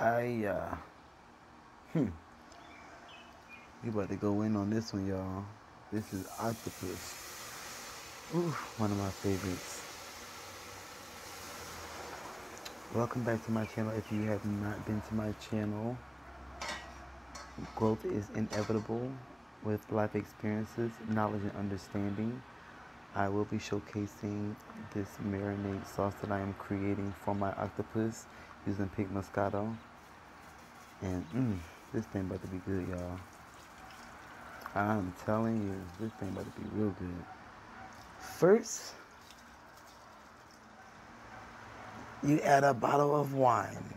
We about to go in on this one, y'all. This is octopus. Ooh, one of my favorites. Welcome back to my channel. If you have not been to my channel, growth is inevitable with life experiences, knowledge, and understanding. I will be showcasing this marinade sauce that I am creating for my octopus using pink moscato. And this thing about to be good, y'all. I'm telling you, this thing about to be real good. First, you add a bottle of wine.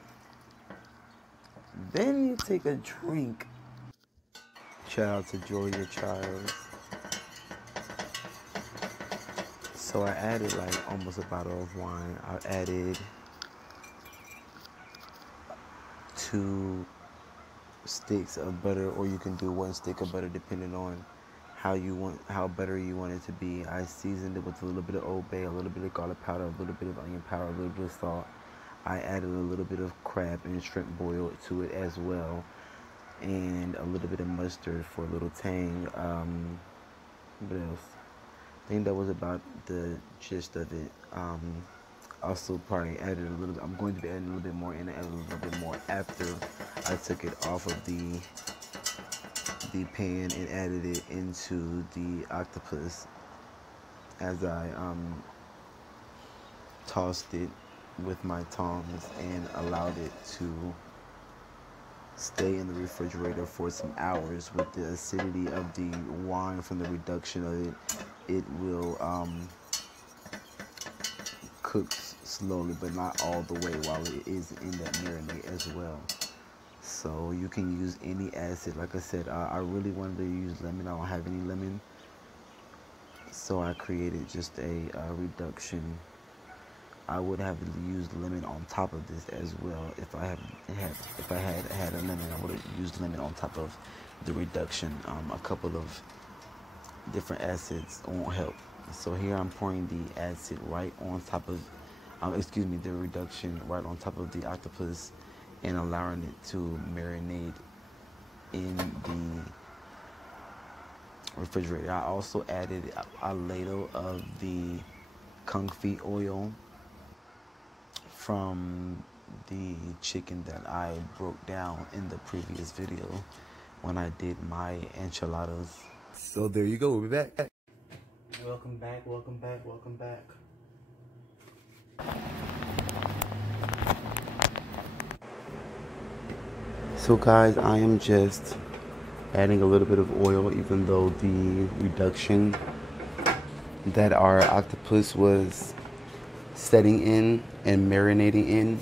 Then you take a drink. Child to joy your child. So I added like almost a bottle of wine. I added 2 sticks of butter, or you can do 1 stick of butter depending on how butter you want it to be. I seasoned it with a little bit of Old Bay, a little bit of garlic powder, a little bit of onion powder, a little bit of salt. I added a little bit of crab and shrimp boil to it as well, and a little bit of mustard for a little tang. What else? I think that was about the gist of it. Also probably added a little bit. I'm going to be adding a little bit more, and I added a little bit more after I took it off of the pan and added it into the octopus as I tossed it with my tongs and allowed it to stay in the refrigerator for some hours. With the acidity of the wine from the reduction of it, it will cook slowly but not all the way while it is in that marinade as well. So you can use any acid. Like I said, I really wanted to use lemon. I don't have any lemon, so I created just a reduction. I would have used lemon on top of this as well. If I had a lemon, I would have used lemon on top of the reduction. A couple of different acids won't help. So here I'm pouring the acid right on top of, the reduction right on top of the octopus, and allowing it to marinate in the refrigerator. I also added a ladle of the confit oil from the chicken that I broke down in the previous video when I did my enchiladas. So there you go, we'll be back. Welcome back, welcome back, welcome back. So guys, I am just adding a little bit of oil, even though the reduction that our octopus was setting in and marinating in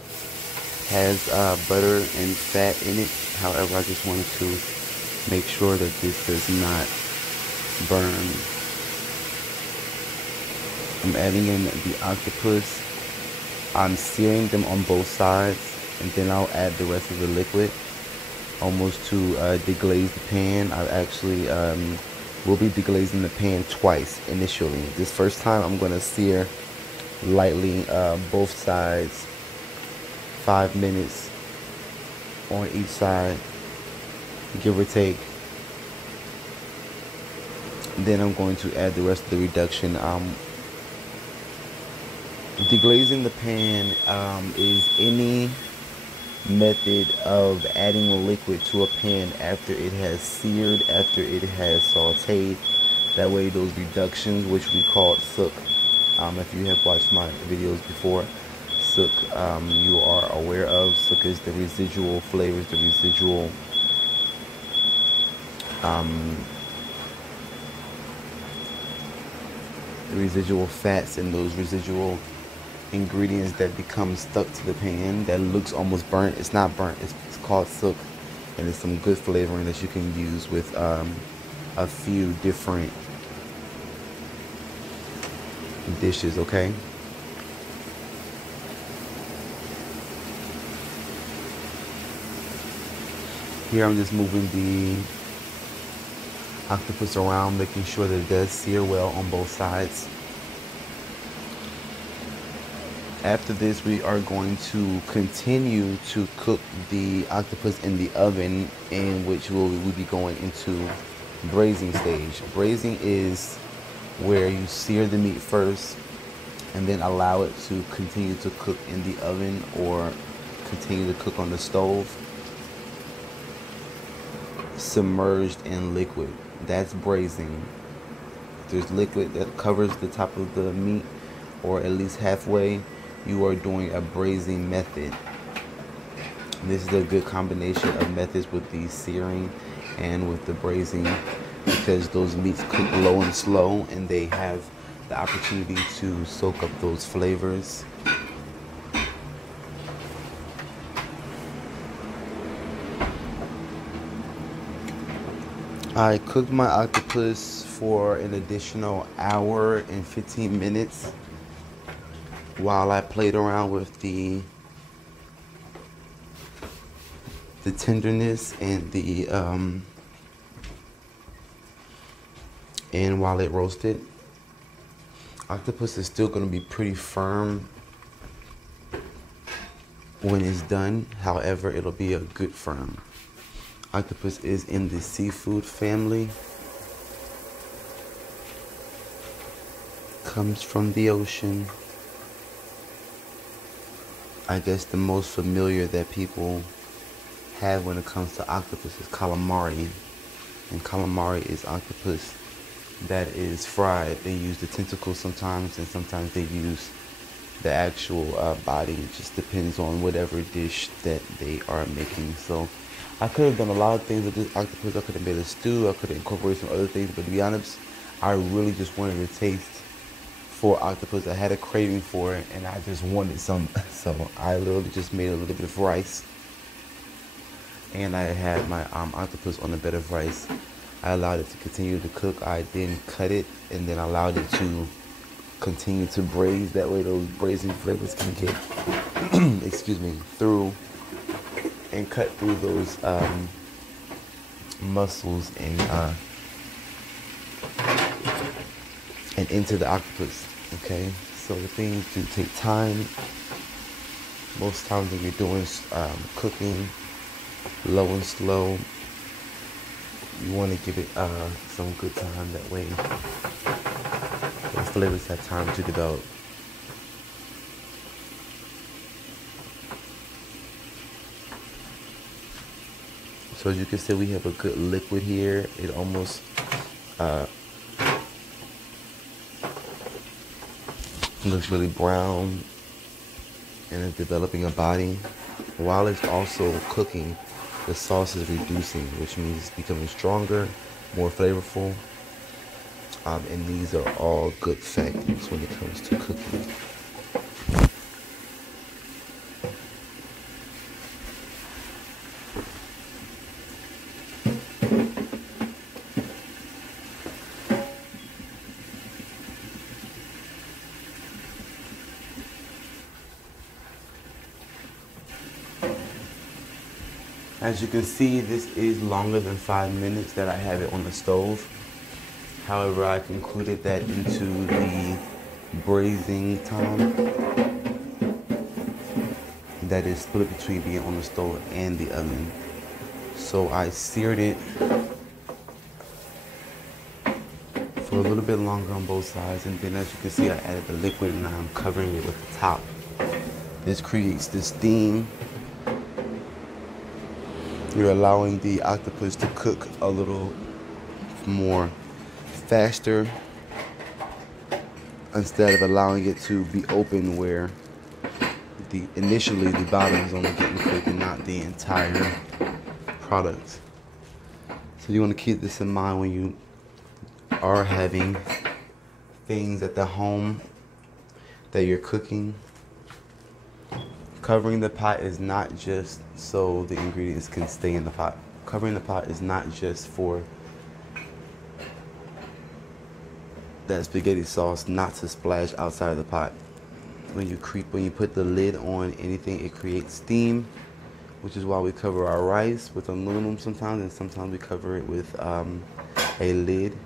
has butter and fat in it. However, I just wanted to make sure that this does not burn. I'm adding in the octopus. I'm searing them on both sides, and then I'll add the rest of the liquid almost to deglaze the pan. I actually will be deglazing the pan twice initially. This first time I'm going to sear lightly both sides, 5 minutes on each side, give or take. Then I'm going to add the rest of the reduction. Deglazing the pan is any method of adding liquid to a pan after it has seared, after it has sauteed. That way those reductions, which we call sook, if you have watched my videos before, sook, you are aware of. Sook is the residual flavors, the residual fats, and those residual ingredients that become stuck to the pan that looks almost burnt. It's not burnt, it's called sook, and it's some good flavoring that you can use with a few different dishes, okay? Here I'm just moving the octopus around, making sure that it does sear well on both sides. After this, we are going to continue to cook the octopus in the oven, in which we'll be going into braising stage. Braising is where you sear the meat first and then allow it to continue to cook in the oven or continue to cook on the stove, submerged in liquid. That's braising. There's liquid that covers the top of the meat, or at least halfway. You are doing a braising method. This is a good combination of methods with the searing and with the braising, because those meats cook low and slow and they have the opportunity to soak up those flavors. I cooked my octopus for an additional hour and 15 minutes while I played around with the tenderness and and while it roasted. Octopus is still going to be pretty firm when it's done. However, it'll be a good firm. Octopus is in the seafood family. Comes from the ocean. I guess the most familiar that people have when it comes to octopus is calamari. And calamari is octopus that is fried. They use the tentacles sometimes, and sometimes they use the actual body. It just depends on whatever dish that they are making. So I could have done a lot of things with this octopus. I could have made a stew. I could have incorporated some other things. But to be honest, I really just wanted a taste for octopus. I had a craving for it, and I just wanted some. So I literally just made a little bit of rice, and I had my octopus on a bed of rice. I allowed it to continue to cook. I then cut it and then allowed it to continue to braise. That way those braising flavors can get excuse me, through and cut through those mussels and into the octopus. Okay, so the things do take time. Most times when you're doing cooking low and slow, you want to give it some good time. That way the flavors have time to develop. So as you can see, we have a good liquid here. It almost looks really brown and it's developing a body. While it's also cooking, the sauce is reducing, which means it's becoming stronger, more flavorful. And these are all good factors when it comes to cooking. As you can see, this is longer than 5 minutes that I have it on the stove. However, I included that into the braising time that is split between being on the stove and the oven. So I seared it for a little bit longer on both sides, and then as you can see, I added the liquid and I'm covering it with the top. This creates this steam. You're allowing the octopus to cook a little more faster instead of allowing it to be open where initially the bottom is only getting cooked and not the entire product. So you want to keep this in mind when you are having things at the home that you're cooking. Covering the pot is not just so the ingredients can stay in the pot. Covering the pot is not just for that spaghetti sauce not to splash outside of the pot. When you put the lid on anything, it creates steam, which is why we cover our rice with aluminum sometimes, and sometimes we cover it with a lid.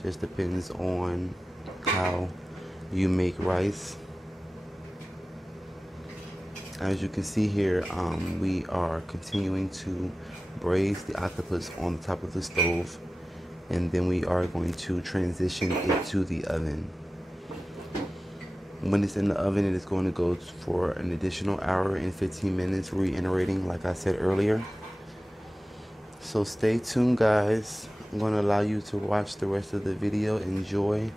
Just depends on how you make rice. As you can see here, we are continuing to braise the octopus on the top of the stove, and then we are going to transition it to the oven. When it's in the oven, it is going to go for an additional hour and 15 minutes, reiterating like I said earlier. So stay tuned, guys. I'm going to allow you to watch the rest of the video. Enjoy.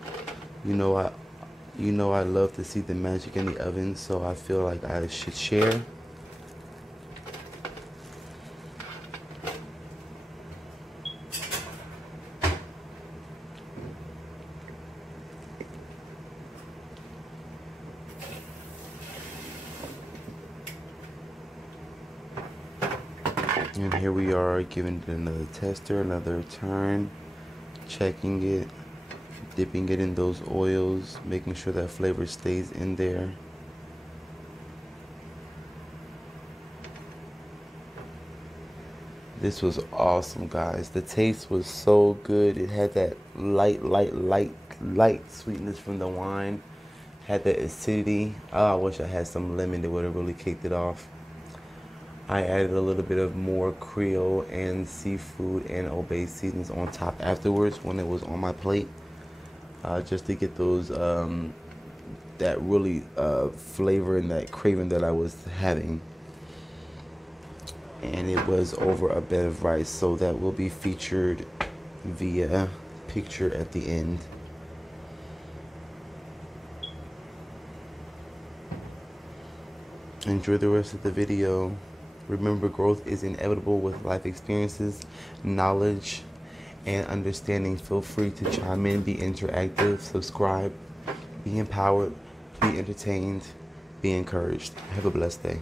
You know I love to see the magic in the oven, so I feel like I should share. And here we are, giving it another tester, another turn, checking it, dipping it in those oils, making sure that flavor stays in there. This was awesome, guys. The taste was so good. It had that light sweetness from the wine. Had that acidity. Oh, I wish I had some lemon that would have really kicked it off. I added a little bit of more Creole and seafood and Old Bay seasonings on top afterwards when it was on my plate, just to get those that really flavor and that craving that I was having. And it was over a bed of rice, so that will be featured via picture at the end. Enjoy the rest of the video. Remember, growth is inevitable with life experiences, knowledge, and understanding. Feel free to chime in, be interactive, subscribe, be empowered, be entertained, be encouraged. Have a blessed day.